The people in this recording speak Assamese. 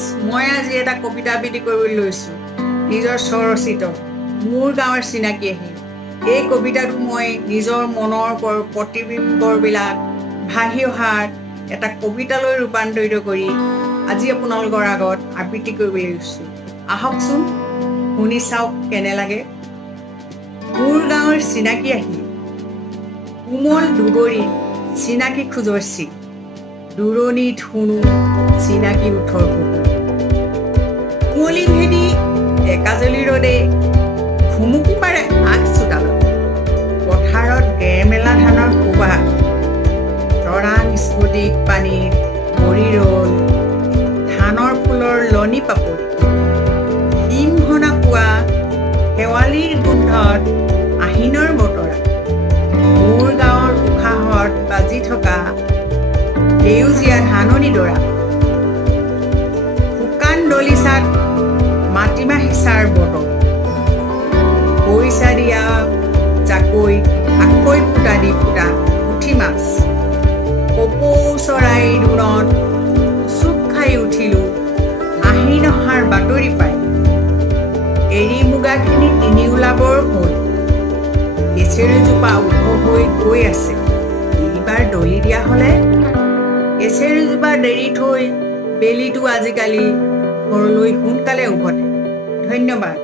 ফ্ৰেণ্ডছ, মই আজি এটা কবিতা আবৃত্তি কৰিবলৈ লৈছোঁ নিজৰ স্বৰচিত মোৰ গাঁৱৰ চিনাকি আহি। এই কবিতাটো মই নিজৰ মনৰ প্ৰতিবিম্ববিলাক ভাহি অহাৰ এটা কবিতালৈ ৰূপান্তৰিত কৰি আজি আপোনালোকৰ আগত আবৃত্তি কৰিবলৈ লৈছোঁ। আহকচোন শুনি চাওক কেনে লাগে। মোৰ গাঁৱৰ চিনাকি আহি, কোমল দুবৰি চিনাকি খোজৰ চিক, দূৰণিত শুনো চিনাকি ওঠৰ কুকুৰ। কুঁৱলী ভেদি ডেকাজলি ৰ'দে ঘুমুকি মাৰে আগ চোতালত, পথাৰত গেৰমেলা ধানৰ সুবাস, তৰাং স্ফটিক পানীত পৰি ৰ'ল ধানৰ ফুলৰ লনি পাপৰি। হিমঘনা পুৱা শেৱালিৰ গোন্ধত আহিনৰ বতৰা, মোৰ গাঁৱৰ উশাহত বাজি থকা সেউজীয়া ধাননি ডৰা। শুকান দলিচাত মাটিমাহ সিঁচাৰ বতৰ, খৰিচা দিয়া জাকৈ আকৈ ফুটা দি ফুটা পুঠি মাছ। কপৌ চৰাইৰ দোনত চুপ খাই উঠিলোঁ আহিন অহাৰ বাতৰি পাই। এৰী মুগাখিনি তিনি ওলাবৰ হ'ল, এচেৰুজোপা ওখ হৈ গৈ আছে। এইবাৰ দলি দিয়া হ'লে এচেৰুজোপা দেৰি থৈ বেলিটো আজিকালি ঘৰলৈ সোনকালে উভতে। ধন্যবাদ।